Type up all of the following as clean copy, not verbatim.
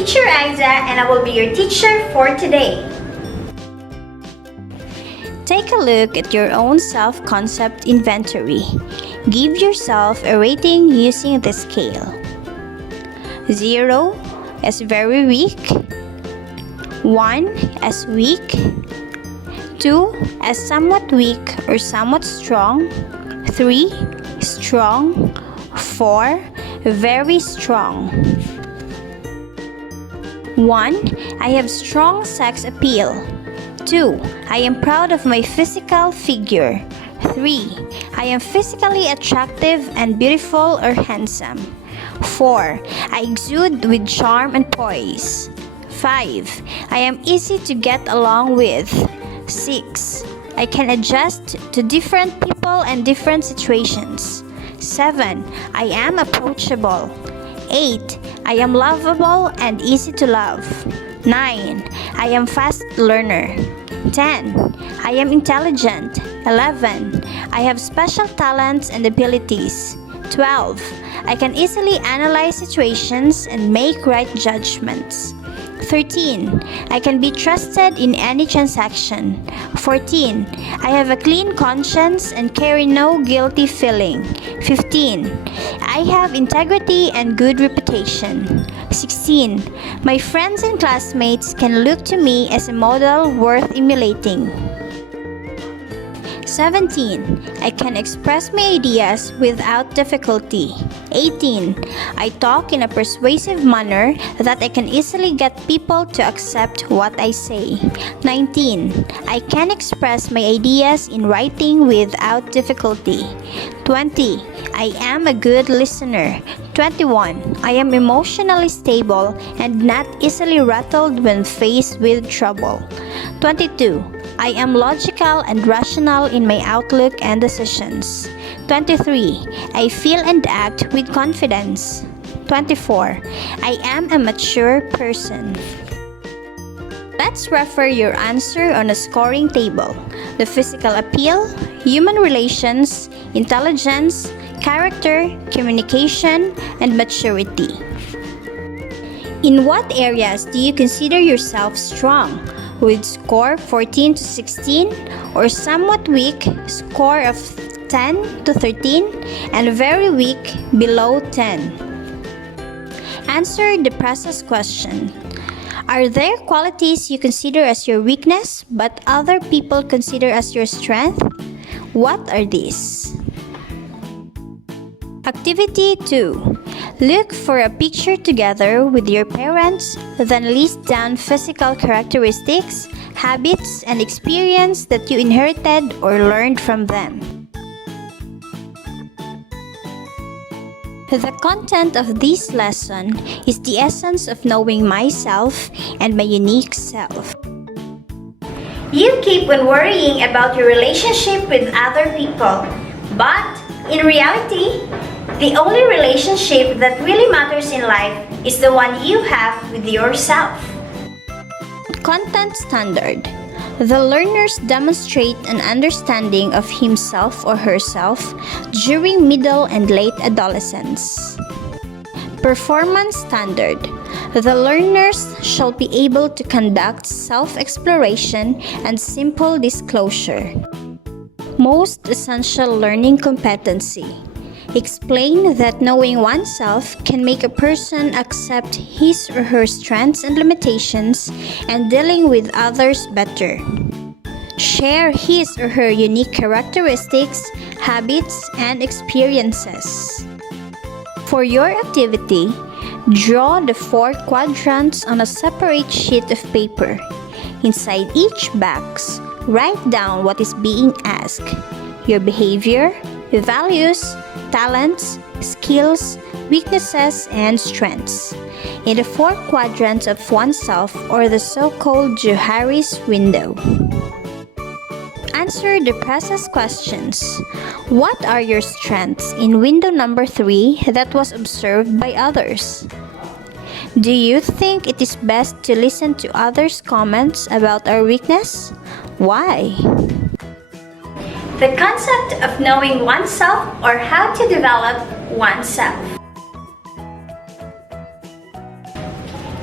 teacher Aiza, and I will be your teacher for today. Take a look at your own self-concept inventory. Give yourself a rating using the scale. 0 as very weak, 1 as weak, 2 as somewhat weak or somewhat strong, 3 strong, 4 very strong. 1. I have strong sex appeal. 2. I am proud of my physical figure. 3. I am physically attractive and beautiful or handsome. 4. I exude with charm and poise. 5. I am easy to get along with. 6. I can adjust to different people and different situations. 7. I am approachable. 8. I am lovable and easy to love. 9. I am fast learner. 10. I am intelligent. 11. I have special talents and abilities. 12. I can easily analyze situations and make right judgments. 13. I can be trusted in any transaction. 14. I have a clean conscience and carry no guilty feeling. 15. I have integrity and good reputation. 16. My friends and classmates can look to me as a model worth emulating. 17. I can express my ideas without difficulty. 18. I talk in a persuasive manner that I can easily get people to accept what I say. 19. I can express my ideas in writing without difficulty. 20. I am a good listener. 21. I am emotionally stable and not easily rattled when faced with trouble. 22. I am logical and rational in my outlook and decisions. 23. I feel and act with confidence. 24. I am a mature person. Let's refer your answer on a scoring table. The physical appeal, human relations, intelligence, character, communication, and maturity. In what areas do you consider yourself strong? With score 14 to 16, or somewhat weak, score of 10 to 13, and very weak, below 10. Answer the process question. Are there qualities you consider as your weakness but other people consider as your strength? What are these? Activity 2. Look for a picture together with your parents, then list down physical characteristics, habits, and experience that you inherited or learned from them. The content of this lesson is the essence of knowing myself and my unique self. You keep on worrying about your relationship with other people, but in reality, the only relationship that really matters in life is the one you have with yourself. Content standard. The learners demonstrate an understanding of himself or herself during middle and late adolescence. Performance standard. The learners shall be able to conduct self-exploration and simple disclosure. Most essential learning competency. Explain that knowing oneself can make a person accept his or her strengths and limitations and dealing with others better. Share his or her unique characteristics, habits, and experiences. For your activity, draw the 4 quadrants on a separate sheet of paper. Inside each box, write down what is being asked: your behavior, values, talents, skills, weaknesses, and strengths. In the 4 quadrants of oneself, or the so-called Johari's window. Answer the process questions. What are your strengths in window number 3 that was observed by others? Do you think it is best to listen to others' comments about our weakness? Why? The concept of knowing oneself, or how to develop oneself.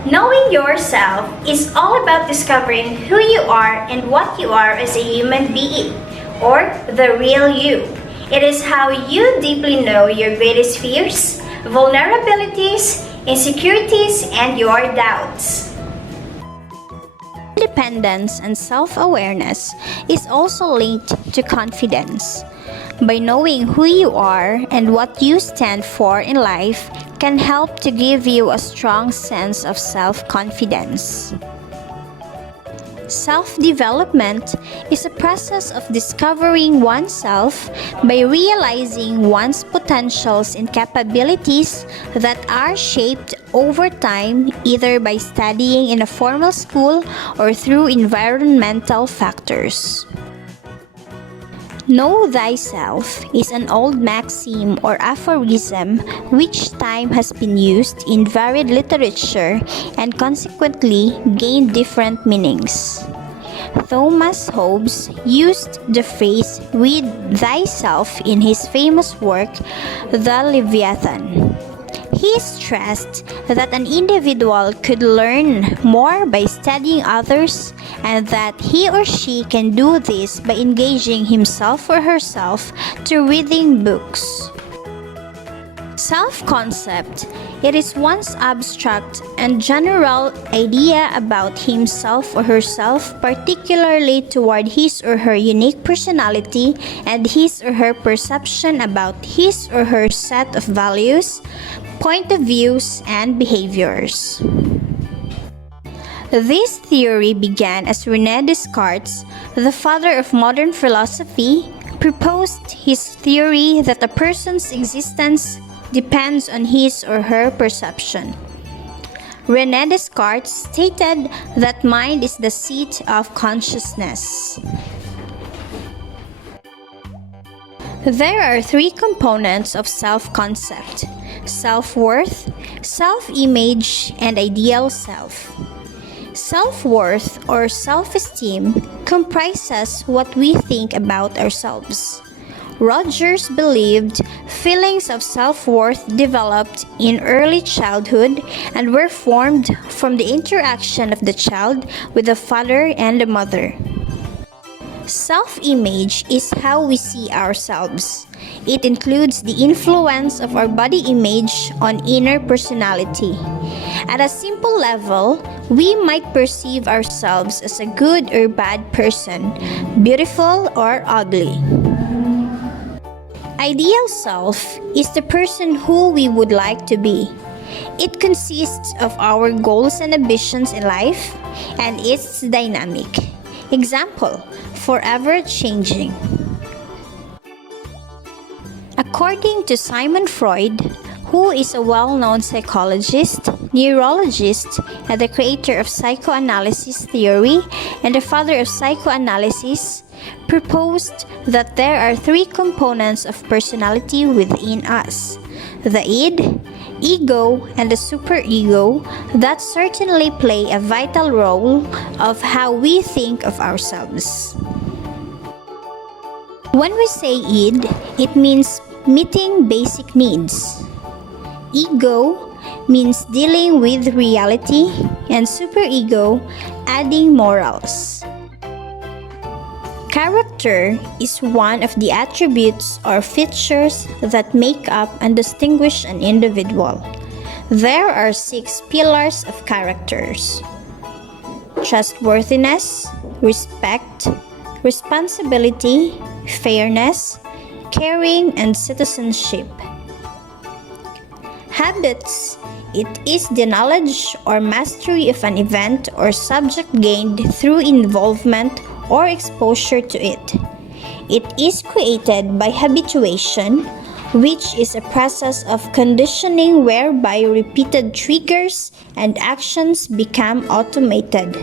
Knowing yourself is all about discovering who you are and what you are as a human being, or the real you. It is how you deeply know your greatest fears, vulnerabilities, insecurities, and your doubts. Independence and self-awareness is also linked to confidence. By knowing who you are and what you stand for in life can help to give you a strong sense of self-confidence. Self-development is a process of discovering oneself by realizing one's potentials and capabilities that are shaped over time either by studying in a formal school or through environmental factors. Know thyself is an old maxim or aphorism which time has been used in varied literature and consequently gained different meanings. Thomas Hobbes used the phrase "read thyself" in his famous work, The Leviathan. He stressed that an individual could learn more by studying others and that he or she can do this by engaging himself or herself to reading books. Self-concept. It is one's abstract and general idea about himself or herself, particularly toward his or her unique personality and his or her perception about his or her set of values, point of views, and behaviors. This theory began as René Descartes, the father of modern philosophy, proposed his theory that a person's existence depends on his or her perception. René Descartes stated that mind is the seat of consciousness. There are three components of self-concept: self-worth, self-image, and ideal self. Self-worth or self-esteem comprises what we think about ourselves. Rogers believed feelings of self-worth developed in early childhood and were formed from the interaction of the child with the father and the mother. Self-image is how we see ourselves. It includes the influence of our body image on inner personality. At a simple level, we might perceive ourselves as a good or bad person, beautiful or ugly. Ideal self is the person who we would like to be. It consists of our goals and ambitions in life, and it's dynamic. Example, forever changing. According to Sigmund Freud, who is a well-known psychologist, neurologist, and the creator of psychoanalysis theory and the father of psychoanalysis, proposed that there are three components of personality within us: the id, ego, and the superego that certainly play a vital role of how we think of ourselves. When we say id, it means meeting basic needs. Ego means dealing with reality, and superego adding morals. Character is one of the attributes or features that make up and distinguish an individual. There are 6 pillars of characters: trustworthiness, respect, responsibility, fairness, caring, and citizenship. Habits. It is the knowledge or mastery of an event or subject gained through involvement or exposure to it. It is created by habituation, which is a process of conditioning whereby repeated triggers and actions become automated.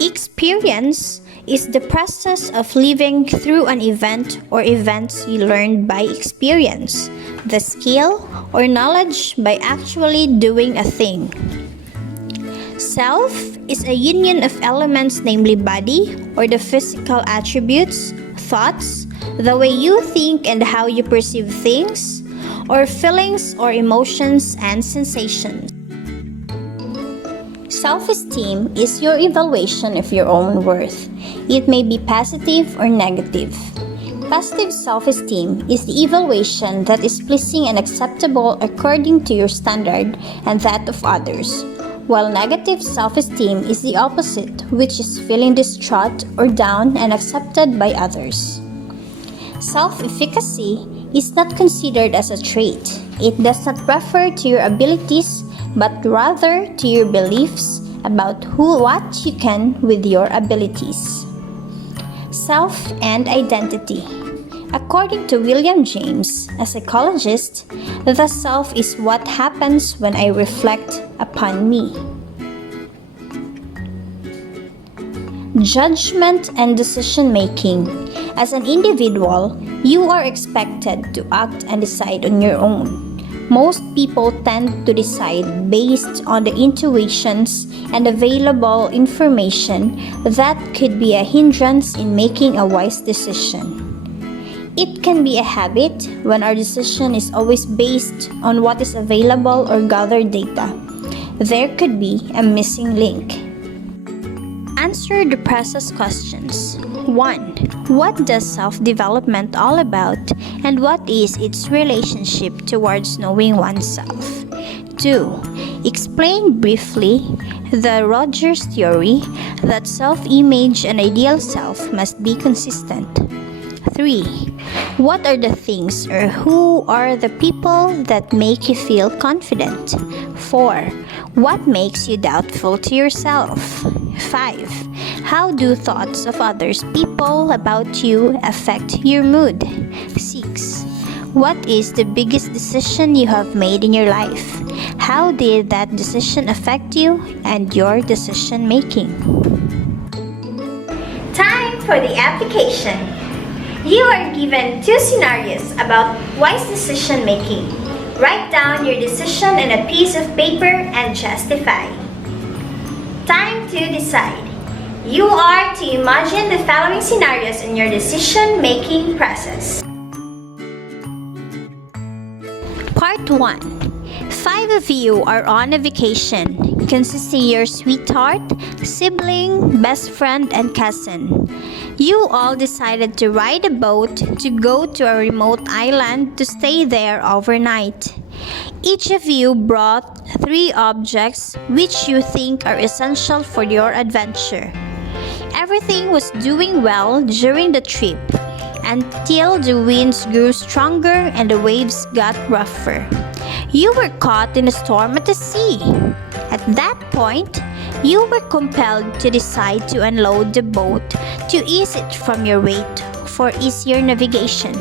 Experience is the process of living through an event or events you learned by experience, the skill or knowledge by actually doing a thing. Self is a union of elements, namely body or the physical attributes, thoughts, the way you think and how you perceive things, or feelings or emotions and sensations. Self-esteem is your evaluation of your own worth. It may be positive or negative. Positive self-esteem is the evaluation that is pleasing and acceptable according to your standard and that of others, while negative self-esteem is the opposite, which is feeling distraught or down and accepted by others. Self-efficacy is not considered as a trait. It does not refer to your abilities, but rather to your beliefs about what you can with your abilities. Self and identity. According to William James, a psychologist, the self is what happens when I reflect upon me. Judgment and decision making. As an individual, you are expected to act and decide on your own. Most people tend to decide based on the intuitions and available information that could be a hindrance in making a wise decision. It can be a habit when our decision is always based on what is available or gathered data. There could be a missing link. Answer the process questions. 1. What does self-development all about, and what is its relationship towards knowing oneself? 2. Explain briefly the Rogers theory that self-image and ideal self must be consistent. 3. What are the things or who are the people that make you feel confident? 4. What makes you doubtful to yourself? 5. How do thoughts of others people about you affect your mood? 6. What is the biggest decision you have made in your life? How did that decision affect you and your decision making? Time for the application. You are given 2 scenarios about wise decision making. Write down your decision on a piece of paper and justify. Time to decide. You are to imagine the following scenarios in your decision-making process. Part 1. 5 of you are on a vacation, consisting of your sweetheart, sibling, best friend, and cousin. You all decided to ride a boat to go to a remote island to stay there overnight. Each of you brought 3 objects which you think are essential for your adventure. Everything was doing well during the trip until the winds grew stronger and the waves got rougher. You were caught in a storm at the sea. At that point, you were compelled to decide to unload the boat to ease it from your weight for easier navigation.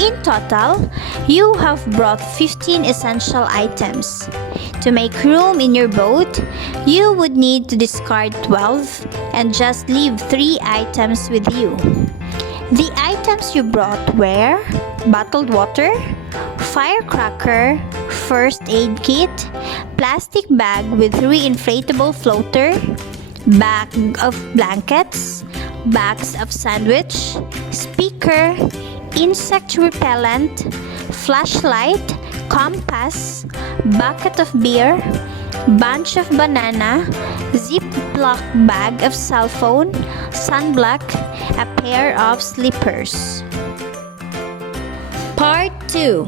In total, you have brought 15 essential items. To make room in your boat, you would need to discard 12 and just leave 3 items with you. The items you brought were bottled water, firecracker, first aid kit, plastic bag with 3 inflatable floater, bag of blankets, bags of sandwich, speaker, insect repellent, flashlight, compass, bucket of beer, bunch of banana, Ziploc bag of cell phone, sunblock, a pair of slippers. Part 2.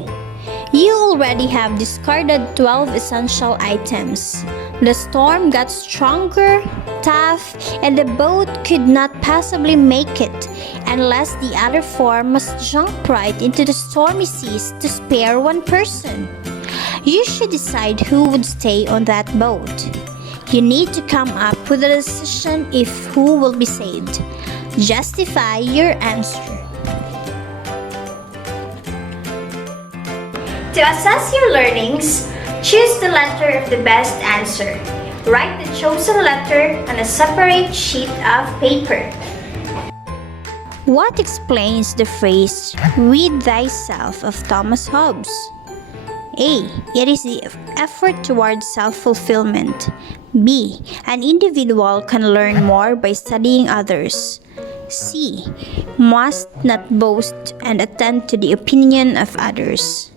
You already have discarded 12 essential items. The storm got stronger, tough, and the boat could not possibly make it unless the other 4 must jump right into the stormy seas to spare 1 person. You should decide who would stay on that boat. You need to come up with a decision if who will be saved. Justify your answer. To assess your learnings, choose the letter of the best answer. Write the chosen letter on a separate sheet of paper. What explains the phrase, "Rid thyself" of Thomas Hobbes? A. It is the effort towards self-fulfillment. B. An individual can learn more by studying others. C. Must not boast and attend to the opinion of others.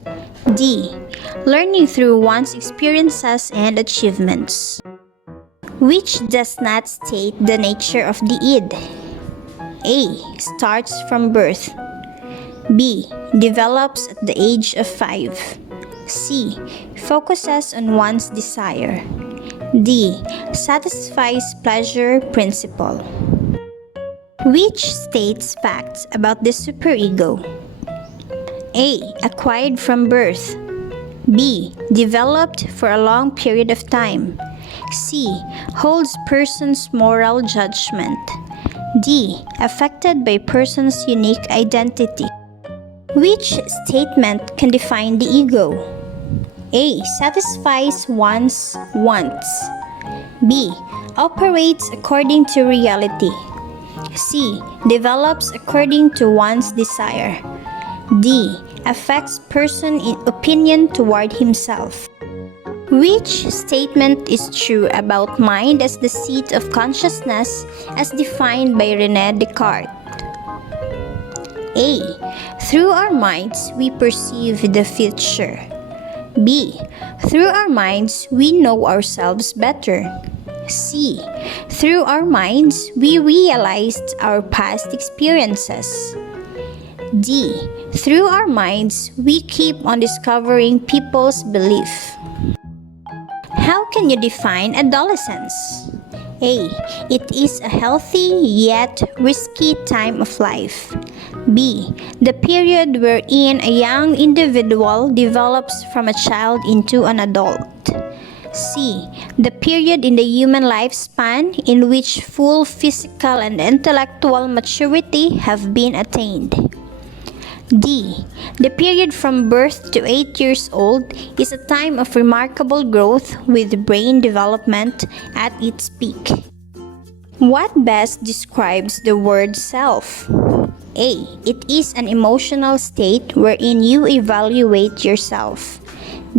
D. Learning through one's experiences and achievements. which does not state the nature of the id? A. Starts from birth. B. Develops at the age of 5. C. Focuses on one's desire. D. Satisfies pleasure principle. Which states facts about the superego? A. Acquired from birth. B. Developed for a long period of time. C. Holds person's moral judgment. D. Affected by person's unique identity. Which statement can define the ego? A. Satisfies one's wants. B. Operates according to reality. C. Develops according to one's desire. D. Affects person's opinion toward himself. Which statement is true about mind as the seat of consciousness as defined by René Descartes? A. Through our minds, we perceive the future. B. Through our minds, we know ourselves better. C. Through our minds, we realized our past experiences. D. Through our minds, we keep on discovering people's belief. How can you define adolescence? A. It is a healthy yet risky time of life. B. The period wherein a young individual develops from a child into an adult. C. The period in the human lifespan in which full physical and intellectual maturity have been attained. D. The period from birth to 8 years old is a time of remarkable growth with brain development at its peak. What best describes the word self? A. It is an emotional state wherein you evaluate yourself.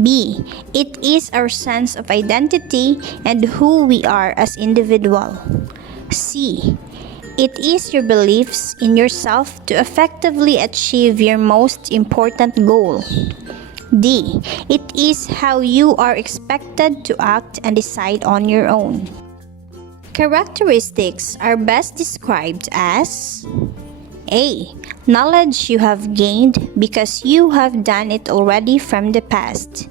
B. It is our sense of identity and who we are as individual. C. It is your beliefs in yourself to effectively achieve your most important goal. D. It is how you are expected to act and decide on your own. Characteristics are best described as A. Knowledge you have gained because you have done it already from the past.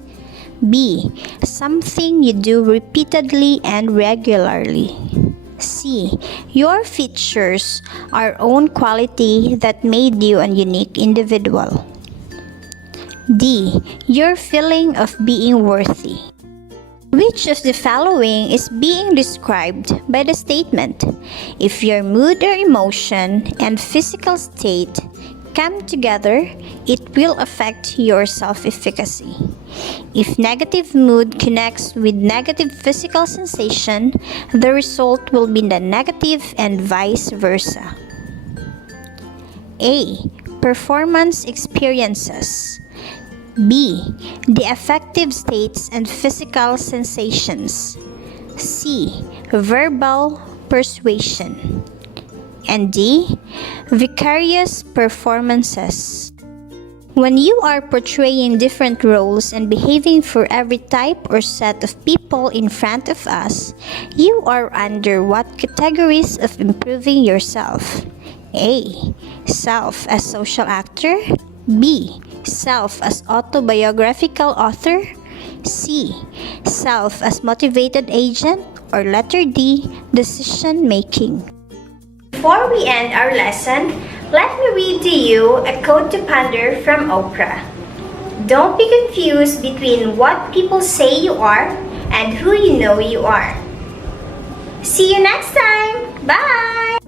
B. Something you do repeatedly and regularly. C. Your features are own quality that made you a unique individual. D. Your feeling of being worthy. Which of the following is being described by the statement? If your mood or emotion and physical state come together, it will affect your self-efficacy. If negative mood connects with negative physical sensation, the result will be the negative and vice versa. A. Performance experiences. B. The affective states and physical sensations. C. Verbal persuasion. And D. Vicarious performances. When you are portraying different roles and behaving for every type or set of people in front of us, you are under what categories of improving yourself? A. Self as social actor. B. Self as autobiographical author. C. Self as motivated agent. Or letter D. Decision making. Before we end our lesson, let me read to you a quote to ponder from Oprah. Don't be confused between what people say you are and who you know you are. See you next time. Bye!